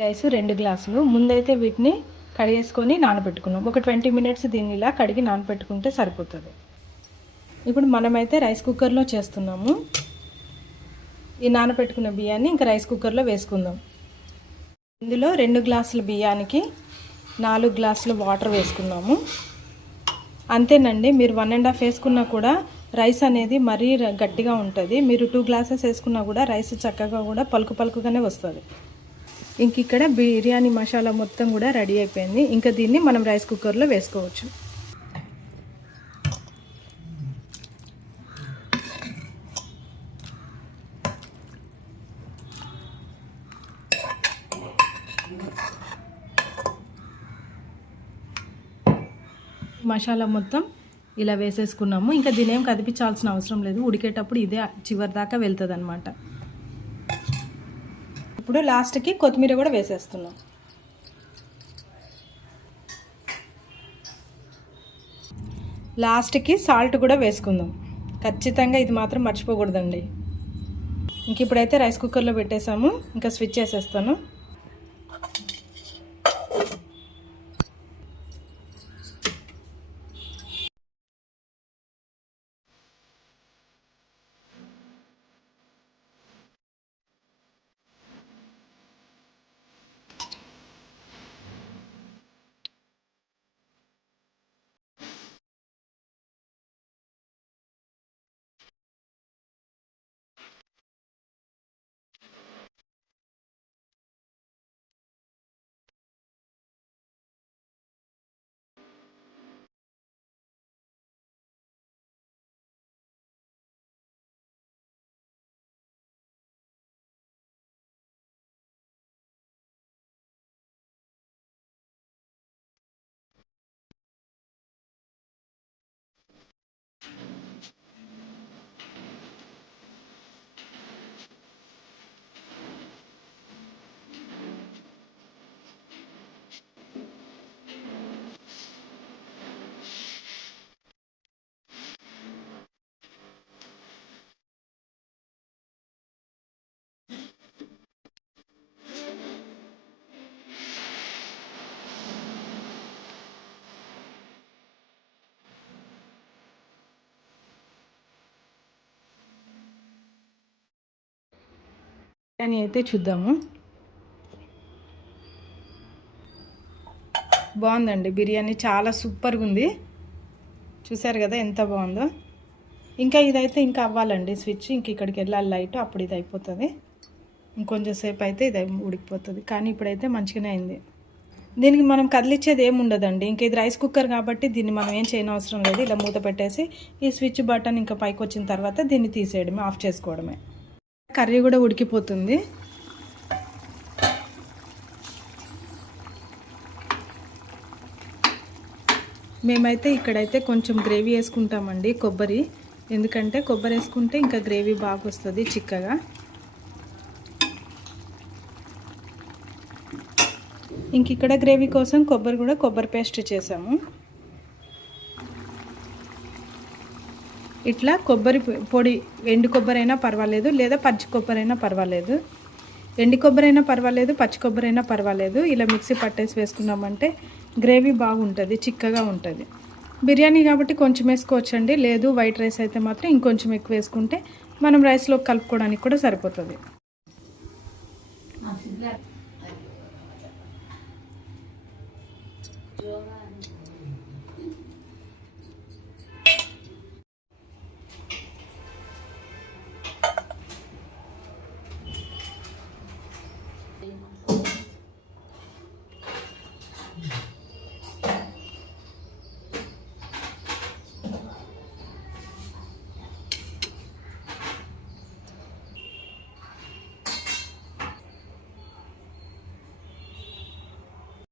Rice 2 గ్లాసులు. ముందైతే వీటిని కడిగేసుకొని నానబెట్టుకున్నాం. ఒక 20 మినిట్స్ దీన్ని ఇలా కడిగి నానబెట్టుకుంటే సరిపోతుంది. ఇప్పుడు మనమైతే రైస్ కుక్కర్లో చేస్తున్నాము. ఈ నానబెట్టుకున్న బియ్యాన్ని ఇంకా రైస్ కుక్కర్లో వేసుకుందాం. ఇందులో 2 గ్లాసుల బియ్యానికి 4 గ్లాసుల వాటర్ వేసుకున్నాము. అంతేనండి. మీరు 1.5 వేసుకున్నా కూడా రైస్ అనేది మరీ గట్టిగా ఉంటుంది. మీరు 2 గ్లాసెస్ వేసుకున్నా కూడా రైస్ చక్కగా కూడా పలుకుగానే వస్తుంది. ఇంక ఇక్కడ బిర్యానీ మసాలా మొత్తం కూడా రెడీ అయిపోయింది. ఇంకా దీన్ని మనం రైస్ కుక్కర్లో వేసుకోవచ్చు. మసాలా మొత్తం ఇలా వేసేసుకున్నాము. ఇంకా దీని ఏం కదిపించాల్సిన అవసరం లేదు. ఉడికేటప్పుడు ఇదే చివరి దాకా వెళ్తుంది అన్నమాట. ఇప్పుడు లాస్ట్కి కొత్తిమీర కూడా వేసేస్తున్నాం. లాస్ట్కి సాల్ట్ కూడా వేసుకుందాం. ఖచ్చితంగా ఇది మాత్రం మర్చిపోకూడదండి. ఇంక ఇప్పుడైతే రైస్ కుక్కర్లో పెట్టేసాము. ఇంకా స్విచ్ చేసేస్తాను. బిర్యానీ అయితే చూద్దాము. బాగుందండి. బిర్యానీ చాలా సూపర్గా ఉంది. చూసారు కదా ఎంత బాగుందో. ఇంకా ఇదైతే ఇంకా అవ్వాలండి స్విచ్. ఇంక ఇక్కడికి వెళ్ళాలి లైట్. అప్పుడు ఇది అయిపోతుంది. ఇంకొంచెం సేపు అయితే ఇది ఉడికిపోతుంది. కానీ ఇప్పుడైతే మంచిగానే అయింది. దీనికి మనం కదిలిచ్చేది ఏమి ఉండదండి. ఇంక ఇది రైస్ కుక్కర్ కాబట్టి దీన్ని మనం ఏం చేయని అవసరం లేదు. ఇలా మూత పెట్టేసి ఈ స్విచ్ బటన్ ఇంకా పైకి వచ్చిన తర్వాత దీన్ని తీసేయడమే, ఆఫ్ చేసుకోవడమే. కర్రీ కూడా ఉడికిపోతుంది. మేమైతే ఇక్కడైతే కొంచెం గ్రేవీ వేసుకుంటామండి, కొబ్బరి. ఎందుకంటే కొబ్బరి వేసుకుంటే ఇంకా గ్రేవీ బాగా వస్తుంది చిక్కగా. ఇంక ఇక్కడ గ్రేవీ కోసం కొబ్బరి పేస్ట్ చేసాము. ఇట్లా కొబ్బరి పొడి, ఎండు కొబ్బరి అయినా పర్వాలేదు, లేదా పచ్చి కొబ్బరి అయినా పర్వాలేదు. ఎండు కొబ్బరి అయినా పర్వాలేదు, పచ్చి కొబ్బరి అయినా పర్వాలేదు. ఇలా మిక్సీ పట్టేసి వేసుకున్నామంటే గ్రేవీ బాగుంటుంది, చిక్కగా ఉంటుంది. బిర్యానీ కాబట్టి కొంచెం వేసుకోవచ్చండి. లేదు వైట్ రైస్ అయితే మాత్రం ఇంకొంచెం ఎక్కువ వేసుకుంటే మనం రైస్లో కలుపుకోవడానికి కూడా సరిపోతుంది.